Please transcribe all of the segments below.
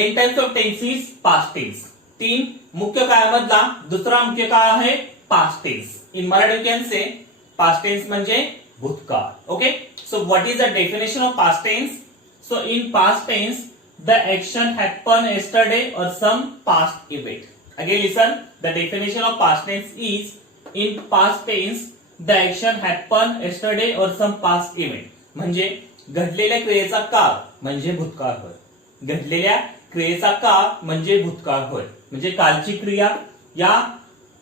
Main types of tense is past tense. 3 मुख्य काळामधला दुसरा मुख्य काळ आहे past tense. In Marathi you can say past tense म्हणजे भूतकाळ. Okay, so what is the definition of past tense? So in past tense the action happened yesterday or some past event. Again listen, the definition of past tense is in past tense the action happened yesterday or some past event. म्हणजे घडलेल्या क्रियेचा काळ म्हणजे भूतकाळ होय. घडलेल्या क्रियेचा काळ म्हणजे भूतकाळ होय. म्हणजे कालची क्रिया या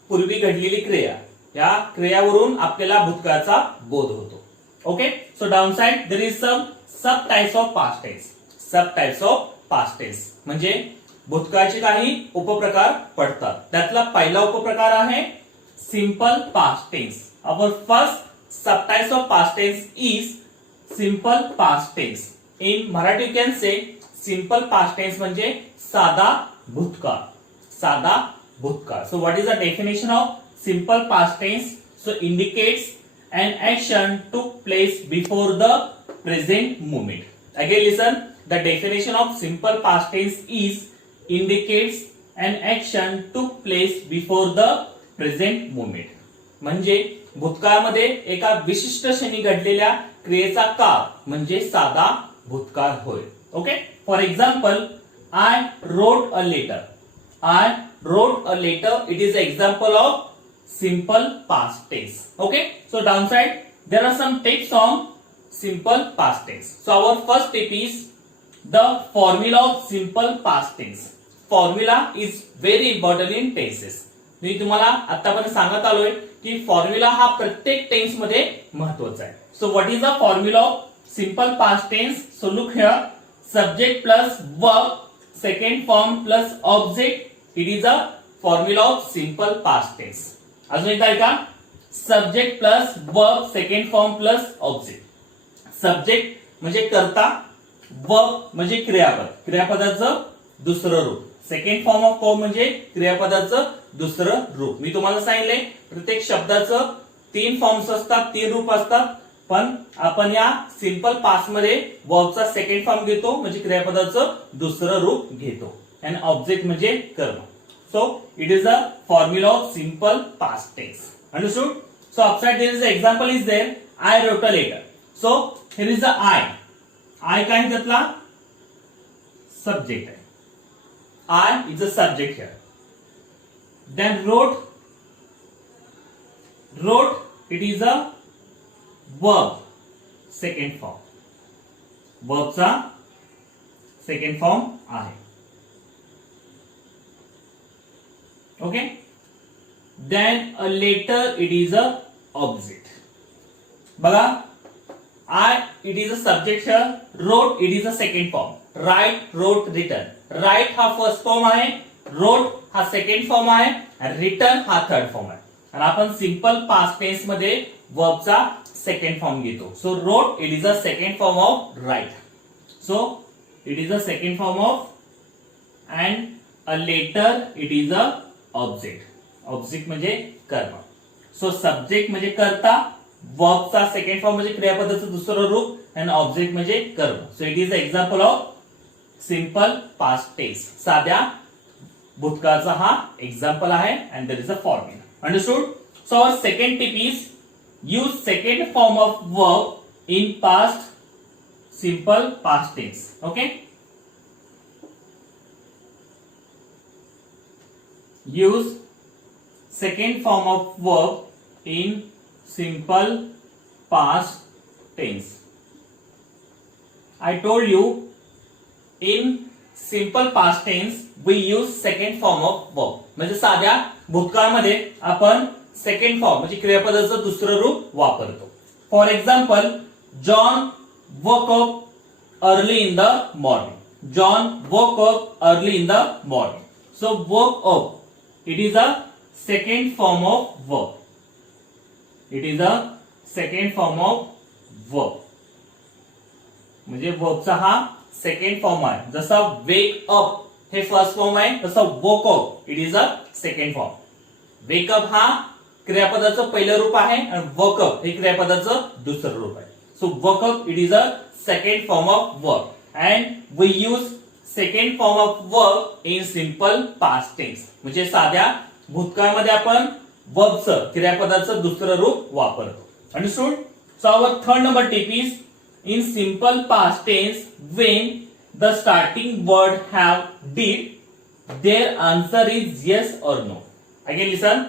पूर्वी घडलेली क्रिया या क्रियावरून आपल्याला भूतकाळाचा बोध होतो. Okay, so down side there is some sub types of past tense. Sub types of past tense म्हणजे भूतकाळाचे काही उपप्रकार पडतात. त्यातला पहिला उपप्रकार आहे simple past tense. Our first sub types of past tense is simple past tense. In Marathi you can say simple past tense म्हणजे साधा भूतकाळ. साधा भूतकाळ. So what is the definition of simple past tense? So indicates an action took place before the present moment. Again listen, the definition of simple past tense is indicates an action took place before the present moment. म्हणजे भूतकाळामध्ये एका विशिष्ट क्षणी घडलेल्या क्रियेचा काळ म्हणजे साधा भूतकाळ होय. Okay, for example I wrote a letter. I wrote a letter, it is example of simple past tense. Okay, so downside there are some tips on simple past tense. So our first tip is the formula of simple past tense. Formula is very important in tenses. मी तुम्हाला आतापर्यंत सांगत आलोय की formula हा प्रत्येक tense मध्ये महत्त्वाचा आहे. So what is the formula of simple past tense? So look here, subject plus verb second form plus object, it is a formula of simple past tense. अजून एकदा ऐका, subject plus verb second form plus object. Subject म्हणजे कर्ता, verb म्हणजे क्रियापद, क्रियापदाचं दुसरं रूप, second form of form म्हणजे क्रियापदाचं दुसरं रूप. मी तुम्हाला सांगितलंय प्रत्येक शब्दाचं 3 फॉर्म्स असतात, 3 रूप असतात, पण आपण या सिंपल पास्ट मध्ये वर्बचा सेकंड फॉर्म घेतो म्हणजे क्रियापदाचं दुसरं रूप घेतो आणि ऑब्जेक्ट म्हणजे कर्म. So it is a formula of simple past tense. Understood? So upside there is an example is there. I wrote a letter. So here is the I. I काय आहे त्यातला? Subject आहे. I is a subject here. Then wrote. Wrote, it is a verb. Second form. Verb चा second form आहे. Okay, then a letter, it is a object. बघा, I, it is a subject here. Wrote, it is a second form. Write, wrote, written. Write हा first form आहे, wrote हा second form आहे, written हा third form आहे. आणि आपण simple past tense मध्ये verb चा second form घेतो. So wrote, it is a second form of write. So it is a second form of, and a letter, it is a object. Object म्हणजे कर्म. So subject म्हणजे कर्ता, वर्बचा second form म्हणजे क्रियापदाचं दुसरं रूप आणि ऑब्जेक्ट म्हणजे कर्म. So it is a example of simple past tense. साध्या भूतकाळाचा हा एक्झाम्पल आहे and there is a formula. Understood? So our second tip is use second form of verb in past simple past tense. Okay, use second form of verb in simple past tense. I told you in simple past tense we use second form of verb. म्हणजे साध्या भूतकाळामध्ये आपण second form म्हणजे क्रियापदाचं दुसरं रूप वापरतो. For example, John woke up early in the morning. John woke up early in the morning. So woke up, it is a second form of verb. It is a second form of verb. म्हणजे वर्बचा हा second form आहे. जसा wake up हे first form आहे तसं वोक up it is a second form. Wake up हा क्रियापदाचं पहिलं रूप आहे आणि वोक अप हे क्रियापदाचं दुसरं रूप आहे. So woke up it is a second form of verb and we use second form of verb in simple past tense. म्हणजे साध्या भूतकाळामध्ये आपण वर्बचं क्रियापदाचं दुसरं रूप वापरतो. Understood? So our third number tip is in simple past tense when the starting word have did their answer is yes or no. Again listen.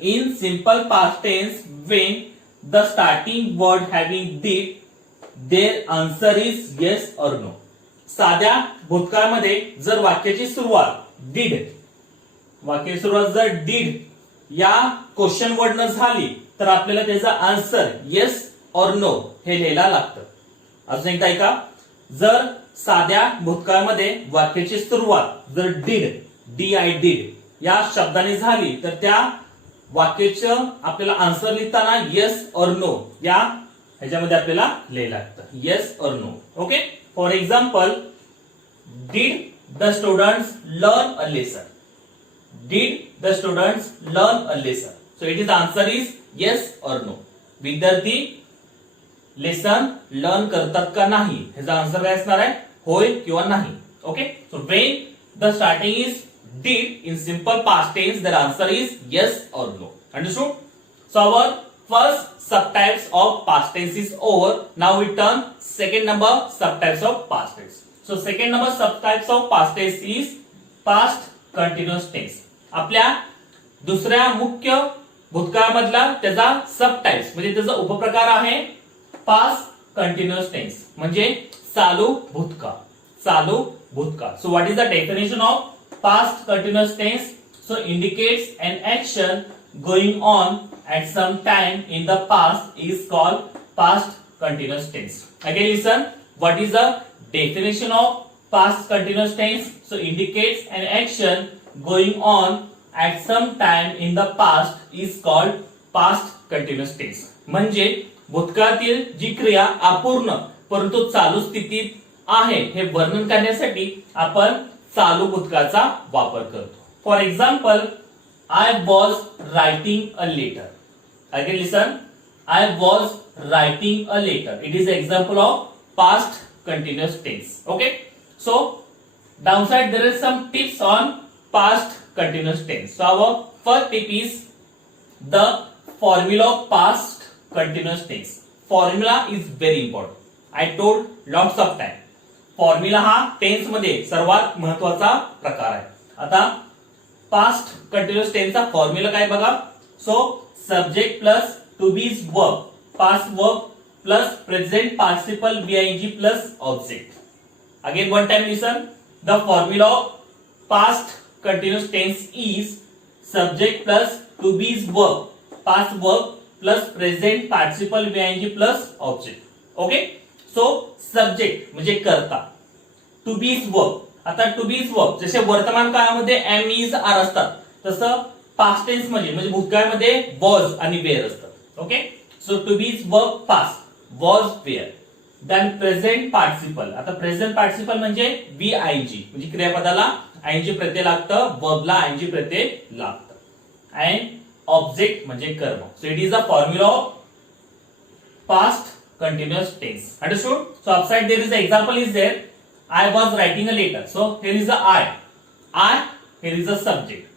In simple past tense when the starting word having did their answer is yes or no. साध्या भूतकाळामध्ये जर वाक्याची सुरुवात did, वाक्याची सुरुवात जर did या question word न झाली तर आपल्याला त्याचा आन्सर येस और नो हे लिहायला लागतं. अजून एकदा ऐका. जर साध्या भूतकाळामध्ये वाक्याची सुरुवात जर डीड या शब्दाने झाली तर त्या वाक्याचं आपल्याला आन्सर लिहिताना येस और नो या ह्याच्यामध्ये आपल्याला लिहायला लागतं. येस और no. Okay. For example, did the students learn a lesson. Did the students learn a lesson. So it is answer is yes और नो. विद्यार्थी लेसन लर्न करतात का नाही ह्याचा आन्सर काय असणार आहे? होय किंवा नाही. Okay. So when the starting is did in simple past tense their answer is yes और no. Understood? So our first subtypes of past tense is over. Now we turn second number subtypes of past tense. So second number subtypes of past tense is past continuous tense. आपल्या दुसऱ्या मुख्य भूतकाळामधला त्याचा subtypes म्हणजे त्याचा उपप्रकार आहे past continuous tense म्हणजे चालू भूतकाळ. चालू भूतकाळ. So what is the definition of past continuous tense? So indicates an action going on at some time in the past is called past continuous tense. Again listen, what is the definition of past continuous tense? So indicates an action going on at some time in the past is called past continuous tense. म्हणजे भूतकाळातील जी क्रिया अपूर्ण परंतु चालू स्थितीत आहे हे वर्णन करण्यासाठी आपण चालू भूतकाळाचा वापर करतो. For example, I was writing a letter. Again listen, I was writing a letter. It is an example of past continuous tense. Okay. So downside there is some tips on past continuous tense. So our first tip is the formula of past continuous tense. Formula is very important. I told lots of time. Formula हा tense मध्ये सर्वात महत्वाचा प्रकार आहे. आता past continuous टेन्सचा formula काय बघा. So subject plus to be's verb, past verb plus present participle BIG plus object. Again one time listen. The formula of past continuous tense is subject plus to be's verb, past verb plus present participle BIG plus object. Okay. So subject म्हणजे कर्ता, to be's verb. आता to be's verb जसे वर्तमान काळामध्ये M is R असतात तसं past tense म्हणजे भूतकाळामध्ये वॉज आणि वेअर असतात. Okay. So to be's verb past, was, were. Then present participle. आता प्रेझेंट पार्टिसिपल म्हणजे बी आयजी म्हणजे क्रियापदाला आयजी प्रत्यय लागतं, वर्बला आयजी प्रत्यय लागतं. अँड ऑब्जेक्ट म्हणजे कर्म. So it is a formula of past continuous tense. Understood? So outside there is an example is there. I was writing a letter. So here is the I. Here is the subject.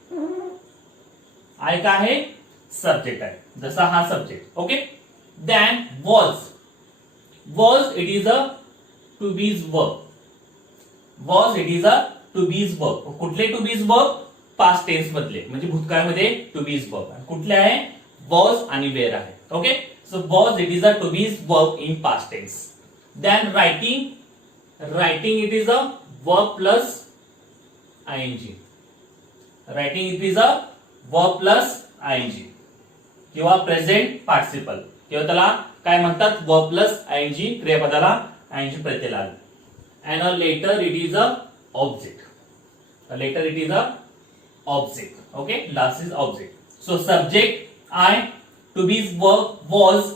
I का है? Subject है. जसा हा subject. Okay. Then was. Was it is a to be's verb. Was it is a to be's verb. कुठले to be's verb? Past tense मधले म्हणजे भूतकाळामध्ये to be's verb. कुठले आहे? Was आणि where आहे. Okay. So was it is a to be's verb in past tense. Then writing it is a verb plus ing. Writing it is a verb plus ing किंवा present participle किंवा त्याला काय म्हणतात verb plus ing क्रियापदाला ing प्रत्यय लागेल. And a later it is a object. A later it is a object. Okay. Last is object. So subject I, to be's verb was,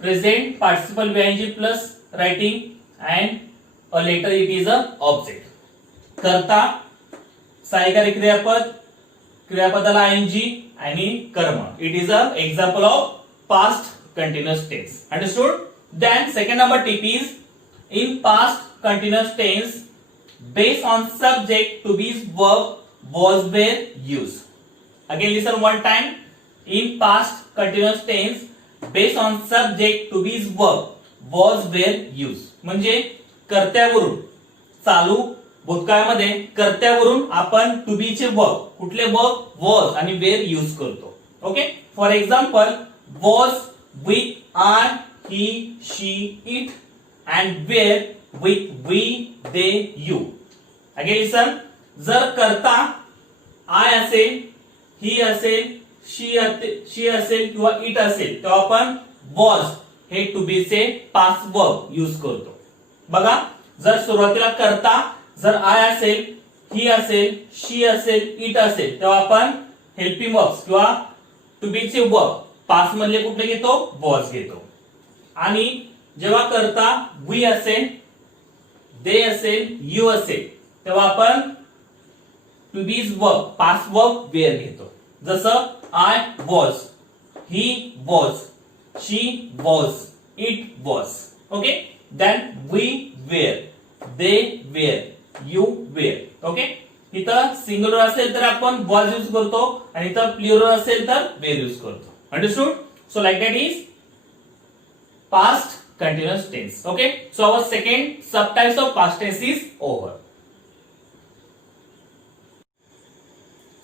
present participle ing plus writing, and a later it is a object. कर्ता सहाय्यकारी क्रियापद, क्रियापदाला ing आणि कर्म. It is a example of past continuous tense. Understood? Then second number tip is in past continuous tense based on subject to be's verb was were used. Again listen one time. In past continuous tense based on subject to be's verb was were used. म्हणजे कर्त्यावरून चालू भूतकाळामध्ये कर्त्यावरून आपण to be चे verb कुठले verb was आणि were use करतो. Okay for example was with I he she it and were with we they you. Again listen. जर कर्ता आय असेल ही असेल शी असेल किंवा इट असेल तेव्हा आपण वॉज हे टू बी चे पास्ट वर्ब यूज करतो. बघा जर सुरुवातीला कर्ता जर आय असेल ही असेल शी असेल इट असेल तेव्हा आपण हेल्पिंग वर्ब्स किंवा टू बी चे वर्ब पास्ट मधले कुठले घेतो वॉज घेतो. आणि जेव्हा कर्ता वी असेल दे असेल यू असेल तेव्हा आपण to be's verb past verb were घेतो. जसं I was he was she was it was. Okay then we were they were you were. Okay इथं सिंगुलर असेल तर आपण वॉज यूज करतो आणि इथं प्लुरल असेल तर वेअर यूज करतो. Understood. So like that is past continuous tense. Okay, so our second subtypes of past tense is over.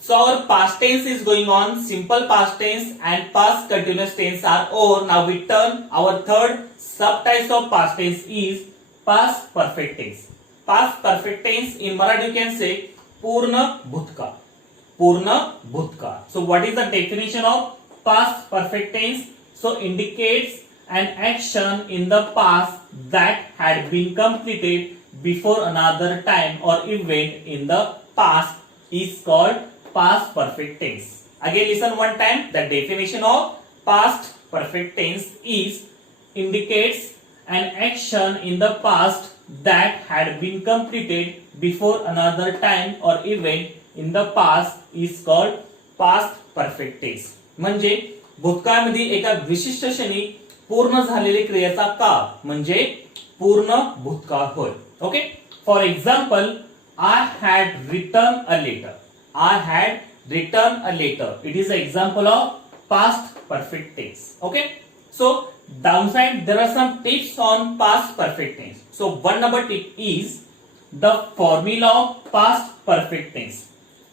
So our past tense is going on. Simple past tense and past continuous tense are over. Now we turn our third subtypes of past tense is past perfect tense. Past perfect tense in Marathi you can say पूर्ण भूतकाळ. पूर्ण भूतकाळ. So what is the definition of past perfect tense? So indicates an action in the past that had been completed before another time or event in the past is called past perfect tense. Again listen one time. The definition of past perfect tense is indicates an action in the past that had been completed before another time or event in the past is called past perfect tense. म्हणजे भूतकाळामध्ये एका विशिष्ट क्षणी पूर्ण झालेली क्रियेचा काळ म्हणजे पूर्ण भूतकाळ होय. Okay for example I had return a letter. I had return a letter. It is a example of past perfect tense. Okay so downside there are some tips on past perfect tense. So one number tip is the formula of past perfect tense.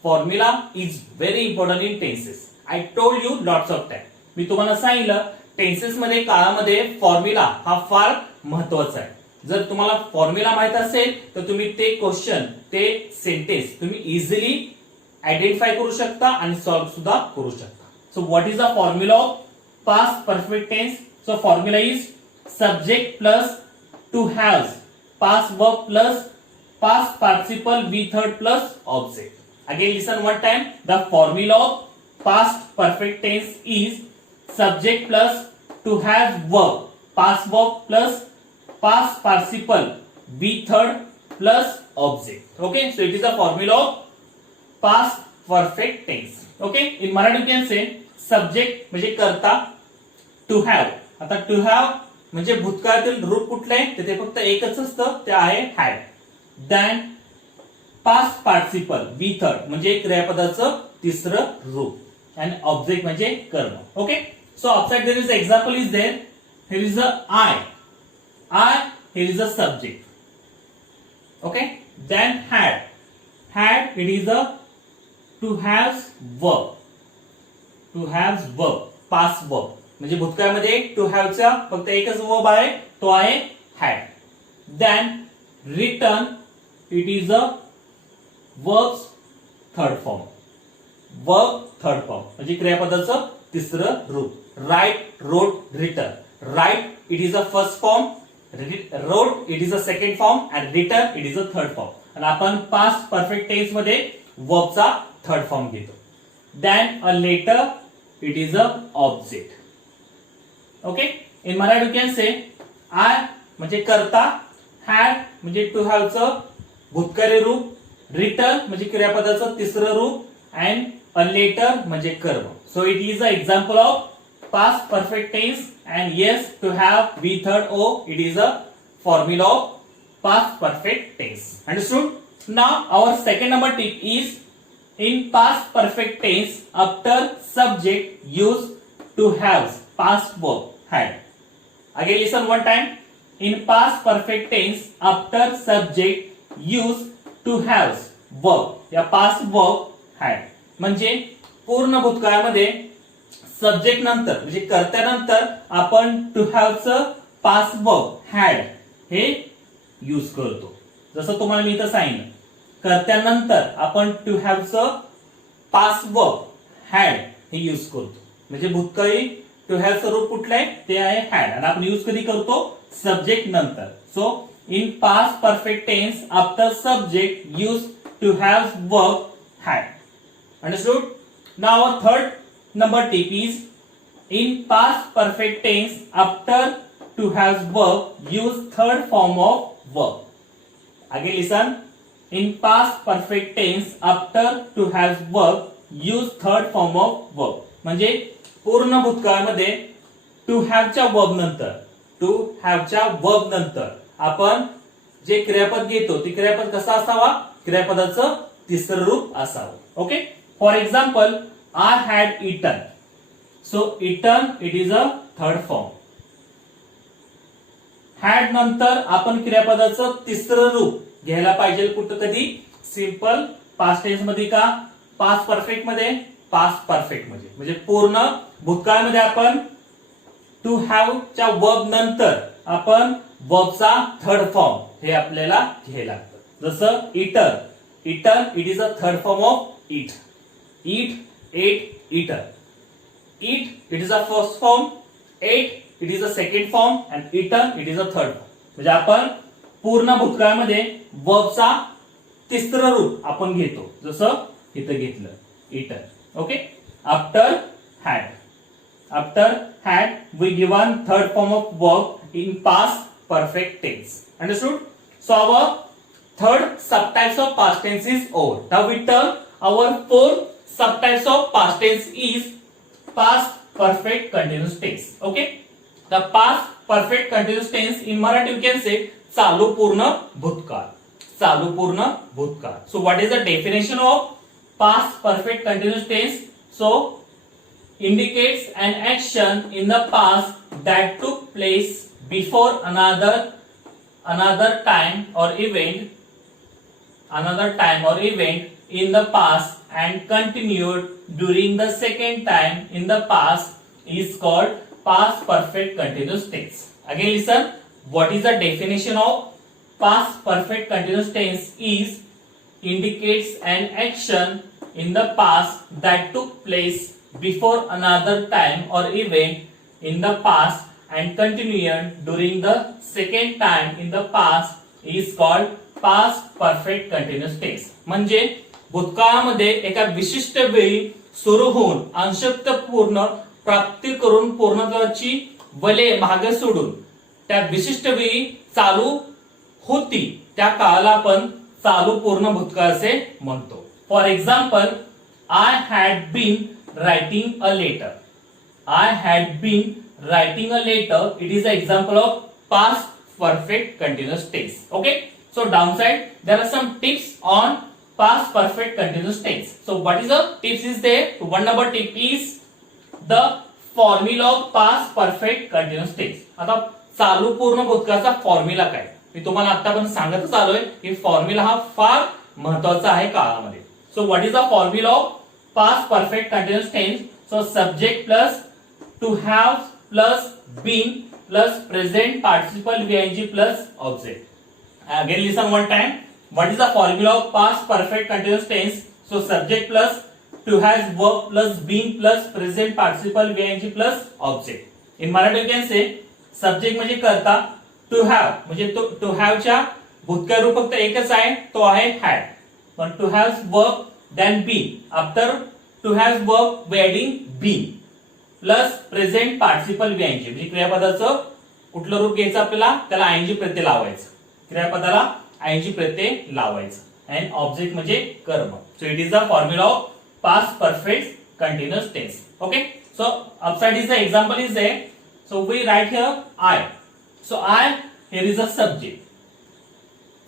Formula is very important in tenses. I told you lots of time. मी तुम्हाला सांगितलं tenses मध्ये काळामध्ये formula हा फार महत्वाचा आहे. जर तुम्हाला फॉर्म्युला माहित असेल तर तुम्ही ते क्वेश्चन ते सेंटेन्स तुम्ही इझिली आयडेंटिफाय करू शकता आणि सॉल्व्ह सुद्धा करू शकता. So what is the formula of past perfect tense? So formula is subject plus to have's past verb plus past participle V third plus object. Again listen one time. The formula of past perfect tense is subject plus to have verb past verb plus past participle be third plus object. Okay, so it is a formula of past perfect tense. Okay, in Marathi you can say subject म्हणजे कर्ता, to have. आता to have म्हणजे भूतकाळातील रूप कुठले आहे ते फक्त एकच असतं ते आहे had. then past participle be third म्हणजे क्रियापदाचं तिसरं रूप and object म्हणजे कर्म. Okay, so outside there is an example is there. Here is a I, here is a subject. Okay, then had it is a to have verb. To have verb, past verb. म्हणजे भूतकाळामध्ये to have चा फक्त एकच verb आहे तो आहे had. then return it is a verb's third form. verb third form म्हणजे क्रियापदाचं तिसरं रूप. write, wrote, written. write it is a first form, wrote it is a second form and written it is a third form. आणि आपण past perfect tense मध्ये verb चा third form घेतो. then a letter it is a object. okay, in Marathi you can say I म्हणजे कर्ता, had म्हणजे to have चं भूतकाळी रूप, written म्हणजे क्रियापदाचं तिसरं रूप and a letter म्हणजे कर्म. So it is an example of past perfect tense and yes to have be third o it is a formula of past perfect tense. Understood? Now our second number tip is in past perfect tense after subject use to have past verb had. Again listen one time. In past perfect tense after subject use to have verb या past verb had म्हणजे पूर्ण भूतकाळामध्ये subject नंतर म्हणजे कर्त्यानंतर आपण to have च past verb had हे use करतो. जसं तुम्हाला मी इथं सांगितलं कर्त्यानंतर आपण टू हॅव च पास्ट वर्ब हॅड हे यूज करतो. म्हणजे भूतकाळी टू हॅव चं रूप कुठलं आहे ते आहे हॅड आणि आपण यूज कधी करतो सब्जेक्ट नंतर. So in past perfect tense after subject use to have verb had. Understood? Now our third number tip is in past perfect tense after to have verb use third form of verb. Again listen. In past perfect tense after to have verb use third form of verb. म्हणजे पूर्ण भूतकाळामध्ये to have च्या verb नंतर आपण जे क्रियापद घेतो ते क्रियापद कसा असावा क्रियापदाचं तिसरं रूप असावं. Okay. For example, I had eaten. So eaten it is a third form. Had नंतर आपण क्रियापदाचं तिसरं रूप घ्यायला पाहिजे कुठं कधी सिंपल पास्ट टेन्स मध्ये का पास्ट परफेक्ट मध्ये पास्ट परफेक्ट मध्ये म्हणजे पूर्ण भूतकाळामध्ये आपण टू हॅव च्या वर्ब नंतर आपण वर्बचा थर्ड फॉर्म हे आपल्याला घ्यायला लागतं. जसं hitter it is a third form of it. Eat, ate, eaten. Eat, it is a first form. Ate, it is a second form. And eaten, it is a third form. म्हणजे आपण पूर्ण भूतकाळामध्ये वर्बचा तिसरं रूप आपण घेतो जसं इथं घेतलं eaten. Okay. After had we given third form of verb in past perfect tense. Understood? So our third subtypes of past tense is over. Now we turn our fourth subtypes of past tense is past perfect continuous tense. Okay. The past perfect continuous tense in Marathi we can say चालू पूर्ण भूतकाळ. चालू पूर्ण भूतकाळ. So what is the definition of past perfect continuous tense? So indicates an action in the past that took place before another time or event in the past and continued during the second time in the past is called past perfect continuous tense. Again listen, what is the definition of past perfect continuous tense is indicates an action in the past that took place before another time or event in the past and continued during the second time in the past is called past perfect continuous tense. म्हणजे भूतकाळामध्ये एका विशिष्ट वेळी सुरू होऊन अंशतपूर्ण प्राप्ती करून पूर्णत्वाची वले मागे सोडून त्या विशिष्ट वेळी चालू होती त्या काळाला आपण चालू पूर्ण भूतकाळ असे म्हणतो. For example I had been writing a letter. It is a example of past perfect continuous tense. Okay. So down side there are some tips on past perfect continuous tense. So what is the tips is there? So one number tip is the formula of past perfect continuous tense. आता चालू पूर्ण भूतकाळाचा formula काय मी तुम्हाला आता पण सांगतच आलोय की फॉर्म्युला हा फार महत्त्वाचा आहे काळामध्ये. So what is the formula of past perfect continuous tense? So subject plus to have plus been plus present participle ing plus object. Again listen one time. What is the formula of past perfect continuous tense? So subject plus to has verb plus been plus present participle ing plus object. In Marathi you can say subject म्हणजे कर्ता, to have म्हणजे to have च्या भूतकाळ रूप फक्त एकच आहे तो आहे had. पण to have verb then been. After to have verb adding been plus present participle ing म्हणजे क्रियापदाचं कुठलं रूप घ्यायचं आपल्याला त्याला ing प्रत्यय लावायचं. क्रियापदाला ing प्रत्यय लावायचं and object म्हणजे कर्म. So it is the formula of past perfect continuous tense. Okay. So upside is the example is there. So we write here I. So I here is a subject.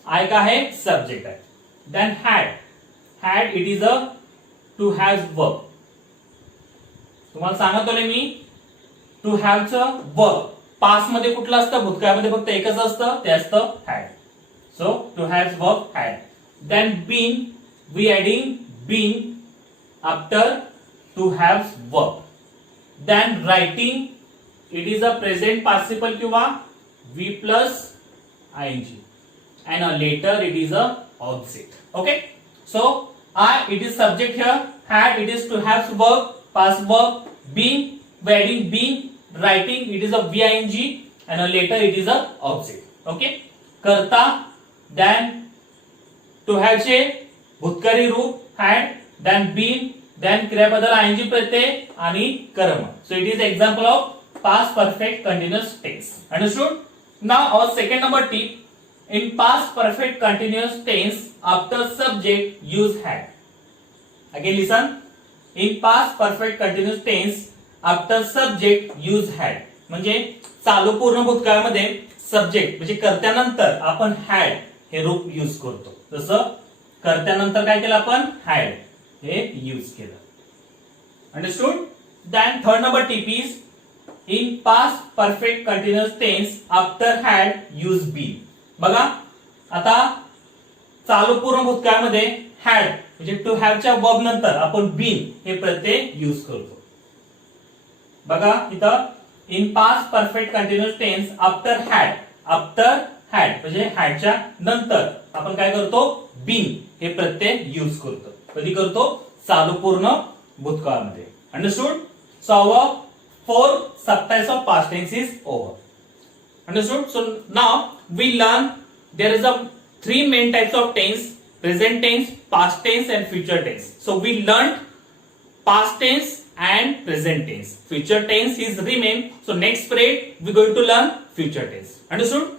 I का है subject है. then had it is a to have verb. तुम्हाला सांगतो मी to हॅवचं verb past मध्ये कुठलं असतं, भूतकाळामध्ये फक्त एकच असतं, ते असतं had. So to have verb had. Then been, we adding been after to have verb. Then writing, it is a present participle किंवा V plus ing and a later it is a object. Okay, so it is subject here, had it is to have verb, past verb, been, wedding, been, writing it is a ving and a later it is a object. Okay, करता, then to have चे भूतकाळी रूप had, then been, then क्रियापदाला ing प्रत्यय आणि कर्म. So it is example of past perfect continuous tense. Understood? Now our second number tip, in past perfect continuous tense after subject use had. Again listen, in past perfect continuous tense after subject use had. म्हणजे चालू पूर्ण भूतकाळामध्ये subject म्हणजे कर्त्यानंतर आपण had हे रूप use करतो. जसं कर्त्यानंतर काय केलं आपण had हे यूज केलं. Understood? Then third number tip is, in past perfect continuous tense after had use been. बघा आता चालू पूर्ण भूतकाळामध्ये had म्हणजे टू हॅव च्या वर्ब नंतर आपण बीन हे प्रत्यय यूज करतो. बघा इथं in past perfect continuous tense after had म्हणजे had च्या नंतर आपण काय करतो, बीन हे प्रत्यय यूज करतो. कधी करतो, चालू पूर्ण भूतकाळामध्ये. Understood? So our 4 subtypes of past tense is over. Understood? So now we learn there is a 3 main types of tense: present tense, past tense and future tense. So we learned past tense and present tense. Future tense is remain. So next period we are going to learn future tense. Understood?